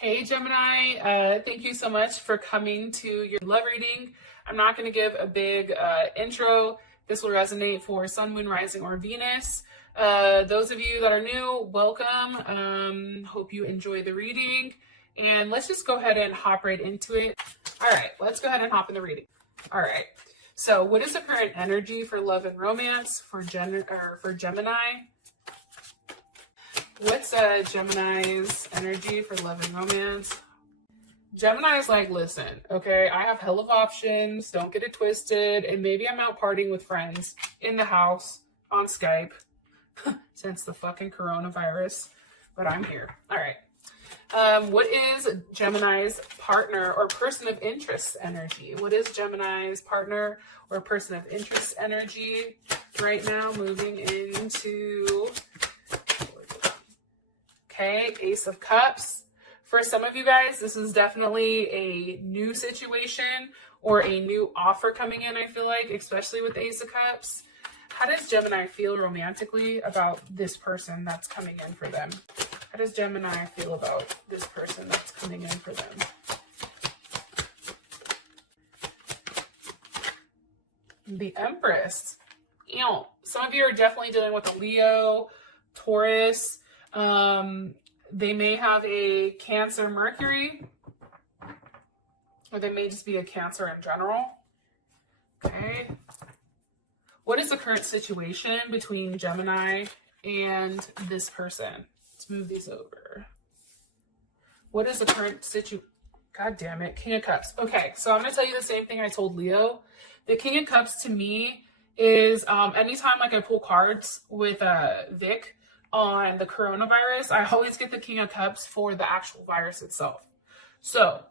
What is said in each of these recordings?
Hey Gemini, thank you so much for coming to your love reading. I'm not going to give a big intro. This will resonate for Sun, Moon, Rising, or Venus. Those of you that are new, welcome. Hope you enjoy the reading. And let's just go ahead and hop right into it. All right, let's go ahead and hop in the reading. All right, so what is the current energy for love and romance for Gemini? What's Gemini's energy for love and romance? Gemini's like, listen, okay, I have hell of options. Don't get it twisted. And maybe I'm out partying with friends in the house on Skype since the fucking coronavirus, but I'm here. All right. What is Gemini's partner or person of interest energy? What is Gemini's partner or person of interest energy right now moving into... Okay, Ace of Cups. For some of you guys, this is definitely a new situation or a new offer coming in, I feel like, especially with the Ace of Cups. How does Gemini feel romantically about this person that's coming in for them? How does Gemini feel about this person that's coming in for them? The Empress. You know, some of you are definitely dealing with a Leo, Taurus. They may have a Cancer Mercury, or they may just be a Cancer in general. Okay. What is the current situation between Gemini and this person? Let's move these over. What is the current situation? God damn it. King of Cups. Okay. So I'm going to tell you the same thing I told Leo. The King of Cups to me is, anytime like I pull cards with, Vic, on the coronavirus, I always get the King of Cups for the actual virus itself. So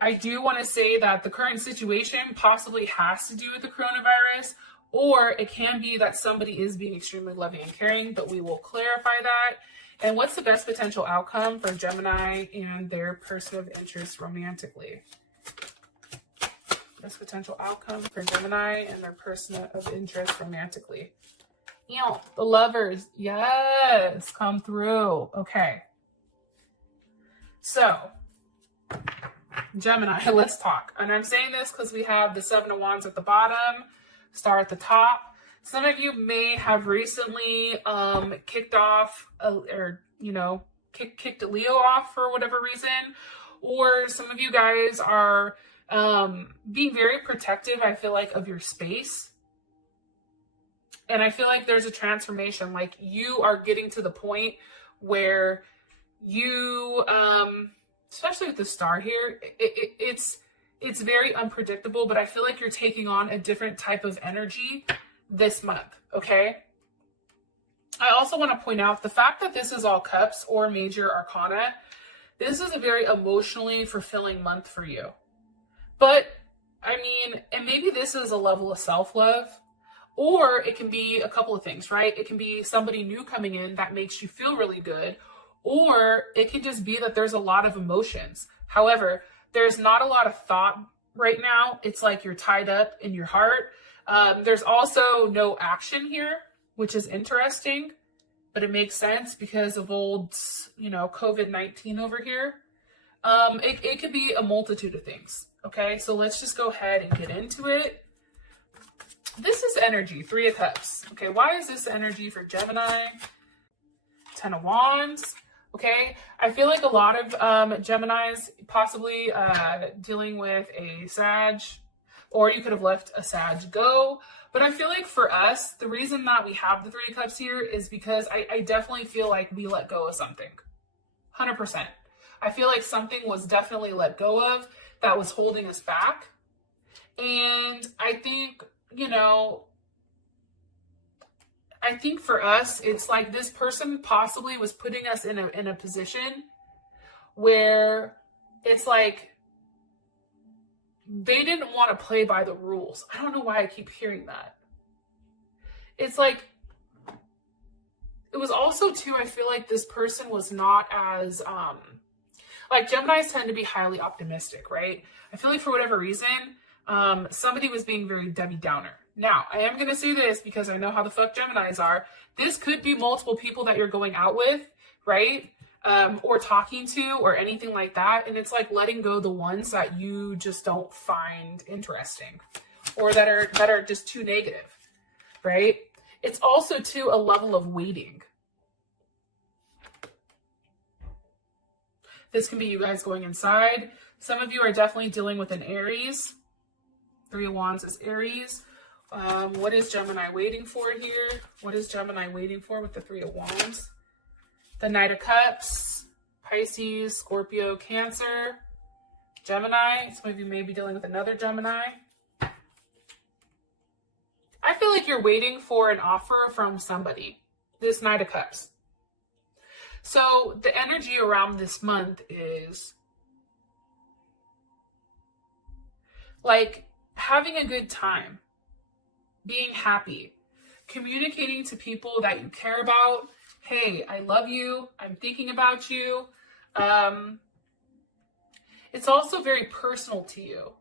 I do want to say that the current situation possibly has to do with the coronavirus, or it can be that somebody is being extremely loving and caring, but we will clarify that. And what's the best potential outcome for Gemini and their person of interest romantically? Best potential outcome for Gemini and their person of interest romantically. You know, the Lovers, yes, come through. Okay. So, Gemini, let's talk. And I'm saying this because we have the Seven of Wands at the bottom, Star at the top. Some of you may have recently kicked off, kicked a Leo off for whatever reason. Or some of you guys are being very protective, I feel like, of your space. And I feel like there's a transformation, like you are getting to the point where you, especially with the star here, it's very unpredictable, but I feel like you're taking on a different type of energy this month, okay? I also want to point out the fact that this is all cups or major arcana. This is a very emotionally fulfilling month for you. But, I mean, and maybe this is a level of self-love. Or it can be a couple of things, right? It can be somebody new coming in that makes you feel really good. Or it can just be that there's a lot of emotions. However, there's not a lot of thought right now. It's like you're tied up in your heart. There's also no action here, which is interesting. But it makes sense because of old, COVID-19 over here. It could be a multitude of things, okay? So let's just go ahead and get into it. This is energy, Three of Cups. Okay, why is this energy for Gemini? Ten of Wands. Okay, I feel like a lot of Geminis possibly dealing with a Sag, or you could have left a Sag go. But I feel like for us, the reason that we have the Three of Cups here is because I definitely feel like we let go of something. 100%. I feel like something was definitely let go of that was holding us back. And I think... I think for us, it's like this person possibly was putting us in a position where it's like they didn't want to play by the rules. I don't know why I keep hearing that. It's like, it was also too, I feel like this person was not as, like Geminis tend to be highly optimistic, right? I feel like for whatever reason, somebody was being very Debbie Downer. Now, I am going to say this because I know how the fuck Geminis are. This could be multiple people that you're going out with, right? or talking to or anything like that. And it's like letting go the ones that you just don't find interesting or that are just too negative, right? It's also too a level of waiting. This can be you guys going inside. Some of you are definitely dealing with an Aries. Three of Wands is Aries. What is Gemini waiting for here? What is Gemini waiting for with the Three of Wands? The Knight of Cups, Pisces, Scorpio, Cancer, Gemini. Some of you may be dealing with another Gemini. I feel like you're waiting for an offer from somebody. This Knight of Cups. So the energy around this month is like having a good time, being happy, communicating to people that you care about. Hey, I love you. I'm thinking about you. It's also very personal to you.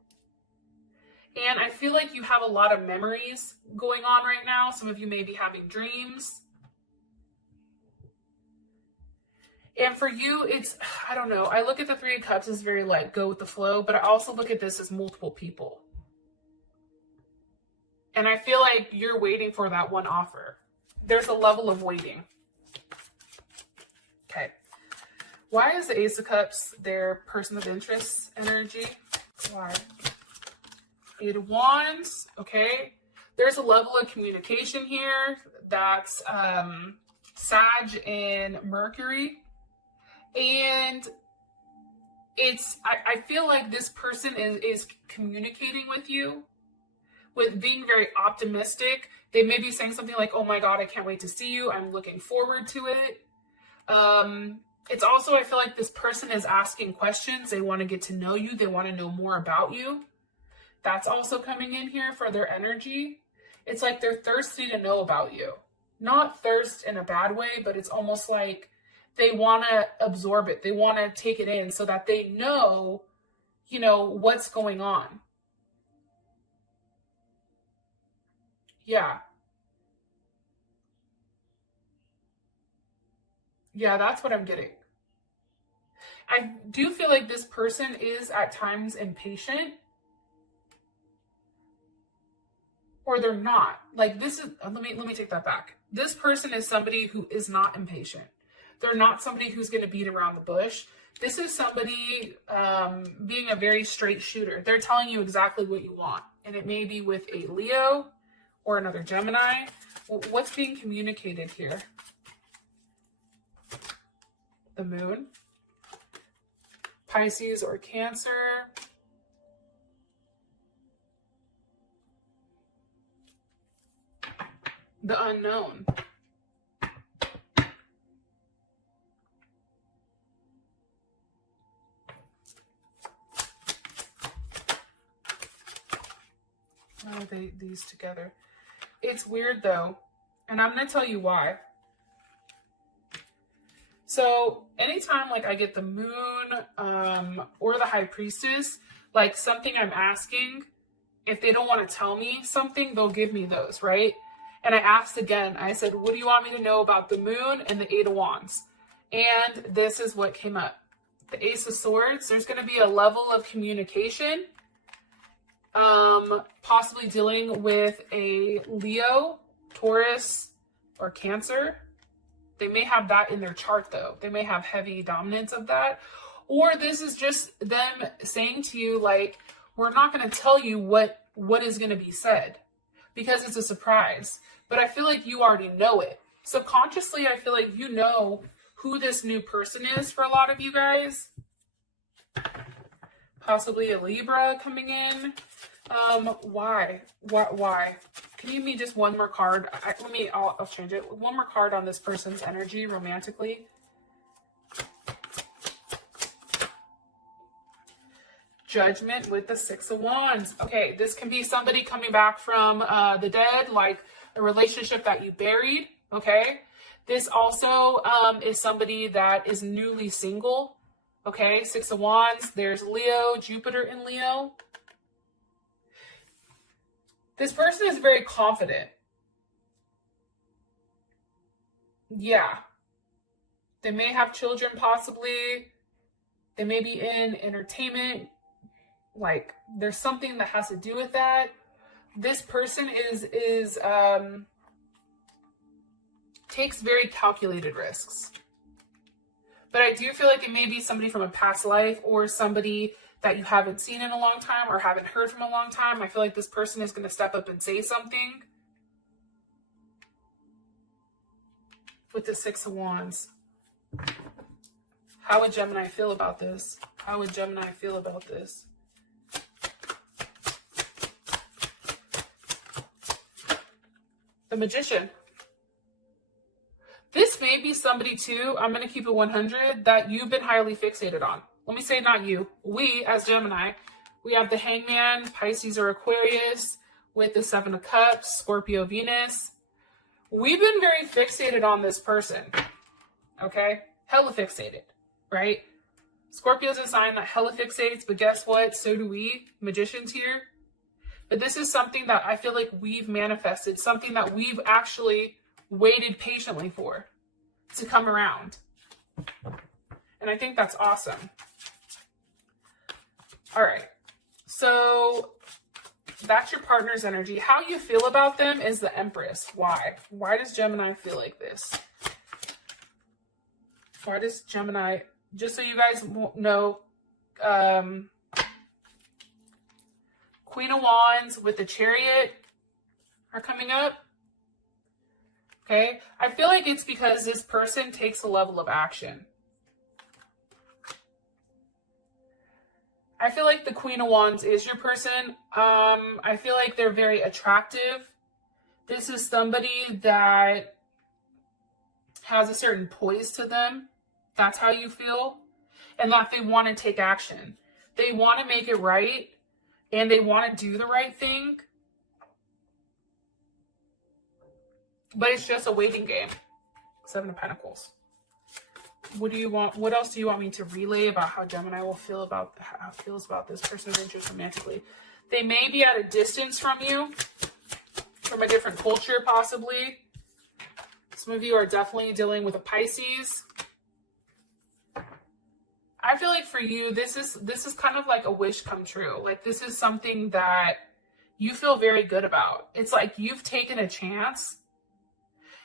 And I feel like you have a lot of memories going on right now. Some of you may be having dreams. And for you, it's, I don't know. I look at the Three of Cups as very like go with the flow, but I also look at this as multiple people. And I feel like you're waiting for that one offer. There's a level of waiting. Okay. Why is the Ace of Cups their person of interest energy? Why? Eight of Wands. Okay. There's a level of communication here. That's Sag and Mercury. And it's, I feel like this person is communicating with you with being very optimistic. They may be saying something like, oh my God, I can't wait to see you. I'm looking forward to it. It's also, I feel like this person is asking questions. They want to get to know you. They want to know more about you. That's also coming in here for their energy. It's like they're thirsty to know about you. Not thirst in a bad way, but it's almost like they want to absorb it. They want to take it in so that they know, you know, what's going on. Yeah. Yeah, that's what I'm getting. I do feel like this person is at times impatient. Or they're not. Like this is, let me take that back. This person is somebody who is not impatient. They're not somebody who's going to beat around the bush. This is somebody being a very straight shooter. They're telling you exactly what you want. And it may be with a Leo or another Gemini. What's being communicated here? The Moon. Pisces or Cancer. The Unknown. Why are these together? It's weird though, and I'm gonna tell you why. So anytime like I get the Moon or the High Priestess, like something I'm asking, if they don't want to tell me something, they'll give me those, right? And I asked again, I said, what do you want me to know about the Moon and the Eight of Wands? And this is what came up. The Ace of Swords, there's going to be a level of communication, possibly dealing with a Leo, Taurus, or Cancer. They may have that in their chart though. They may have heavy dominance of that. Or this is just them saying to you, like, we're not going to tell you what is going to be said because it's a surprise. But I feel like you already know it. Subconsciously, I feel like you know who this new person is for a lot of you guys. Possibly a Libra coming in. Why? Can you give me just one more card? I'll change it. One more card on this person's energy romantically. Judgment with the Six of Wands. Okay, this can be somebody coming back from the dead, like a relationship that you buried. Okay, this also is somebody that is newly single. Okay, Six of Wands. There's Leo, Jupiter in Leo. This person is very confident. Yeah. They may have children, possibly. They may be in entertainment. Like, there's something that has to do with that. This person takes very calculated risks. But I do feel like it may be somebody from a past life or somebody that you haven't seen in a long time or haven't heard from a long time. I feel like this person is going to step up and say something. With the Six of Wands. How would Gemini feel about this? How would Gemini feel about this? The Magician. This may be somebody too, I'm going to keep it 100, that you've been highly fixated on. Let me say not you. We, as Gemini, we have the Hangman, Pisces or Aquarius, with the Seven of Cups, Scorpio, Venus. We've been very fixated on this person, okay? Hella fixated, right? Scorpio's a sign that hella fixates, but guess what? So do we, magicians here. But this is something that I feel like we've manifested, something that we've actually waited patiently for to come around. And I think that's awesome. All right. So that's your partner's energy. How you feel about them is the Empress. Why? Why does Gemini feel like this? Why does Gemini, just so you guys know, Queen of Wands with the Chariot are coming up. Okay. I feel like it's because this person takes a level of action. I feel like the Queen of Wands is your person. I feel like they're very attractive. This is somebody that has a certain poise to them. That's how you feel. And that they want to take action. They want to make it right. And they want to do the right thing. But it's just a waiting game. Seven of Pentacles. What do you want? What else do you want me to relay about how Gemini will feel about how feels about this person's interest romantically? They may be at a distance from you, from a different culture, possibly. Some of you are definitely dealing with a Pisces. I feel like for you, this is kind of like a wish come true. Like, this is something that you feel very good about. It's like you've taken a chance.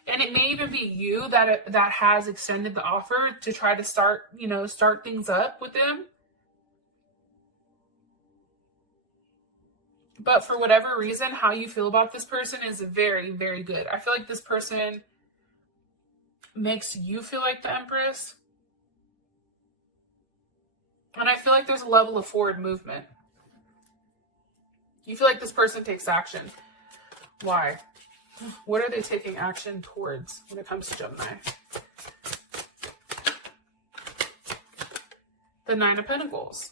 And it may even be you that has extended the offer to try to start things up with them. But for whatever reason, how you feel about this person is very, very good. I feel like this person makes you feel like the Empress. And I feel like there's a level of forward movement. You feel like this person takes action. Why? What are they taking action towards when it comes to Gemini? The Nine of Pentacles.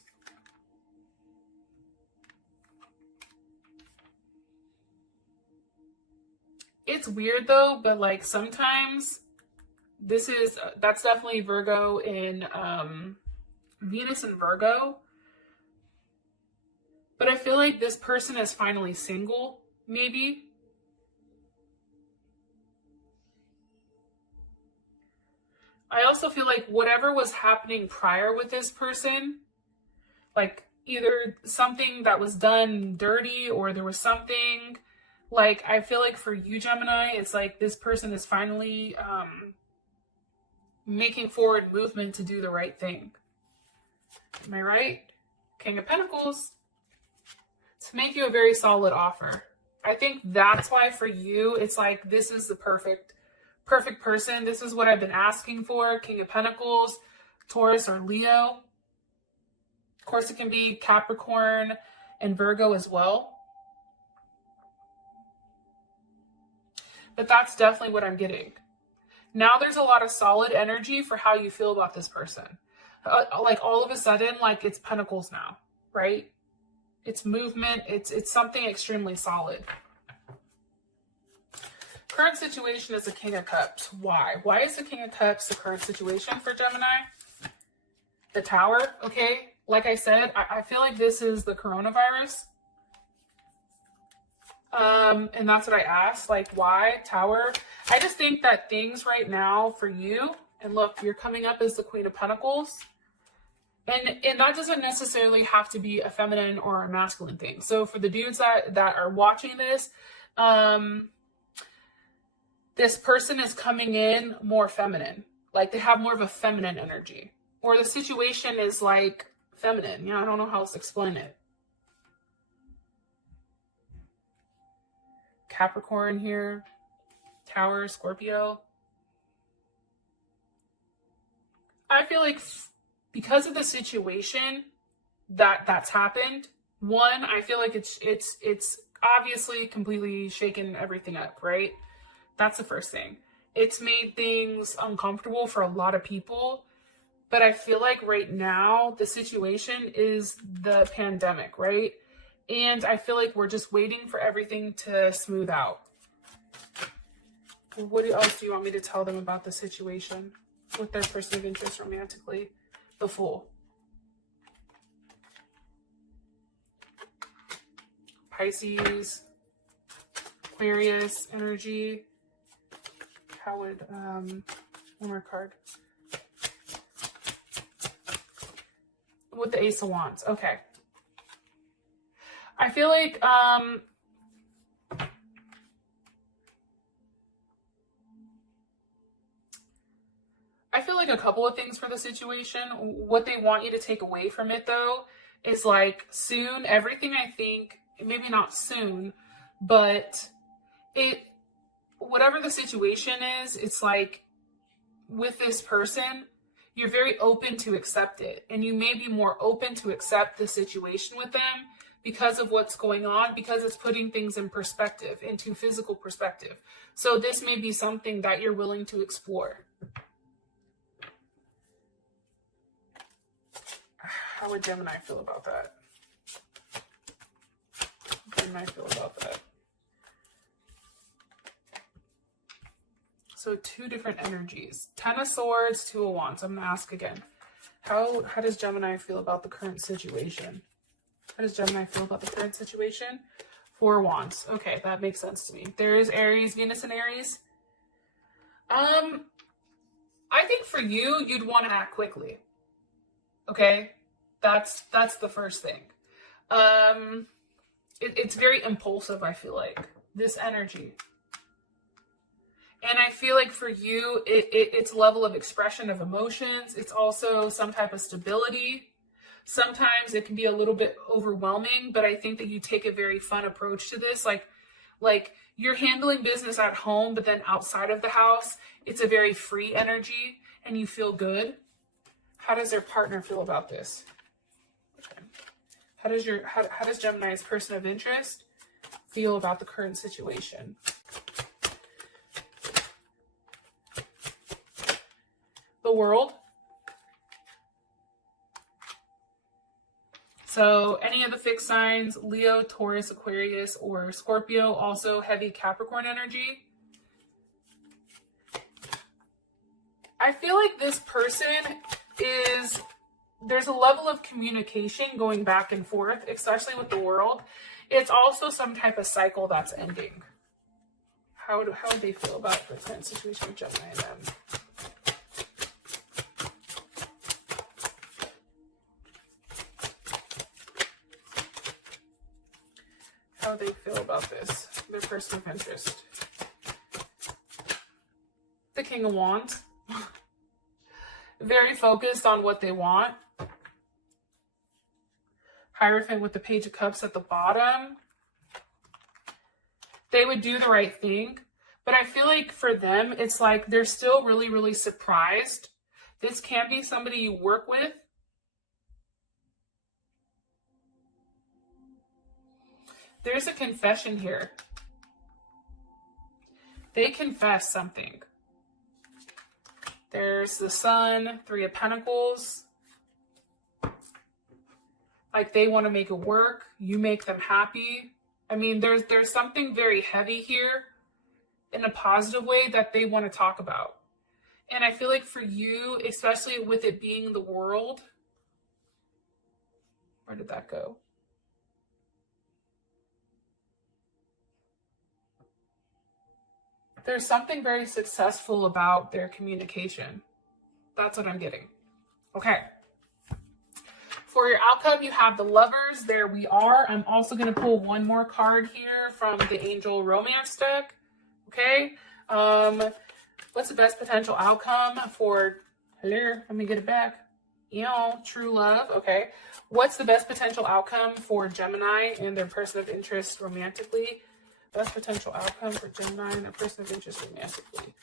It's weird though, but like sometimes that's definitely Virgo in Venus and Virgo. But I feel like this person is finally single, maybe. I also feel like whatever was happening prior with this person, like either something that was done dirty or there was something, like I feel like for you, Gemini, it's like this person is finally making forward movement to do the right thing. Am I right? King of Pentacles. To make you a very solid offer. I think that's why for you, it's like this is the perfect person. This is what I've been asking for. King of Pentacles, Taurus or Leo. Of course, it can be Capricorn and Virgo as well. But that's definitely what I'm getting. Now there's a lot of solid energy for how you feel about this person. Like all of a sudden, like it's Pentacles now, right? It's movement. It's something extremely solid. Current situation is the King of Cups. Why? Why is the King of Cups the current situation for Gemini? The Tower, okay? Like I said, I feel like this is the coronavirus. And that's what I asked. Like, why? Tower. I just think that things right now for you And look, you're coming up as the Queen of Pentacles. And that doesn't necessarily have to be a feminine or a masculine thing. So for the dudes that are watching this, this person is coming in more feminine. Like they have more of a feminine energy. Or the situation is like feminine. You know, I don't know how else to explain it. Capricorn here. Tower, Scorpio. I feel like because of the situation that's happened, one, I feel like it's obviously completely shaken everything up, right? That's the first thing. It's made things uncomfortable for a lot of people, but I feel like right now the situation is the pandemic, right? And I feel like we're just waiting for everything to smooth out. What else do you want me to tell them about the situation with their person of interest romantically? The Fool. Pisces, Aquarius energy. How would, one more card. With the Ace of Wands. Okay. I feel like, a couple of things for the situation. What they want you to take away from it, though, is like soon, everything I think, maybe not soon, but whatever the situation is, it's like with this person, you're very open to accept it. And you may be more open to accept the situation with them because of what's going on, because it's putting things in perspective, into physical perspective. So this may be something that you're willing to explore. How would Gemini feel about that? Gemini feel about that? So two different energies. 10 of Swords, 2 of Wands. I'm going to ask again. How does Gemini feel about the current situation? How does Gemini feel about the current situation? 4 of Wands. Okay, that makes sense to me. There is Aries, Venus and Aries. I think for you, you'd want to act quickly. Okay? That's the first thing. It's very impulsive, I feel like, this energy. And I feel like for you, it's level of expression of emotions. It's also some type of stability. Sometimes it can be a little bit overwhelming, but I think that you take a very fun approach to this. Like you're handling business at home, but then outside of the house, it's a very free energy and you feel good. How does their partner feel about this? How does Gemini's person of interest feel about the current situation? The World. So any of the fixed signs, Leo, Taurus, Aquarius, or Scorpio, also heavy Capricorn energy. I feel like this person there's a level of communication going back and forth, especially with the World. It's also some type of cycle that's ending. How would they feel about the current situation with Gemini and them? How they feel about this, their person of interest. The King of Wands. Very focused on what they want. Hierophant with the Page of Cups at the bottom. They would do the right thing. But I feel like for them, it's like they're still really, really surprised. This can be somebody you work with. There's a confession here. They confess something. There's the Sun, 3 of Pentacles. Like they want to make it work. You make them happy. I mean, there's something very heavy here in a positive way that they want to talk about. And I feel like for you, especially with it being the World, where did that go? There's something very successful about their communication. That's what I'm getting. Okay. For your outcome, you have the Lovers. There we are. I'm also going to pull one more card here from the Angel Romance deck. Okay. What's the best potential outcome for, hello, let me get it back. True love. Okay. What's the best potential outcome for Gemini and their person of interest romantically? Best potential outcome for Gemini and their person of interest romantically.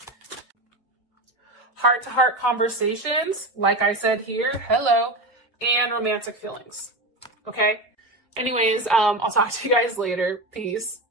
Heart-to-heart conversations, like I said here, hello, and romantic feelings. Okay? Anyways, I'll talk to you guys later. Peace.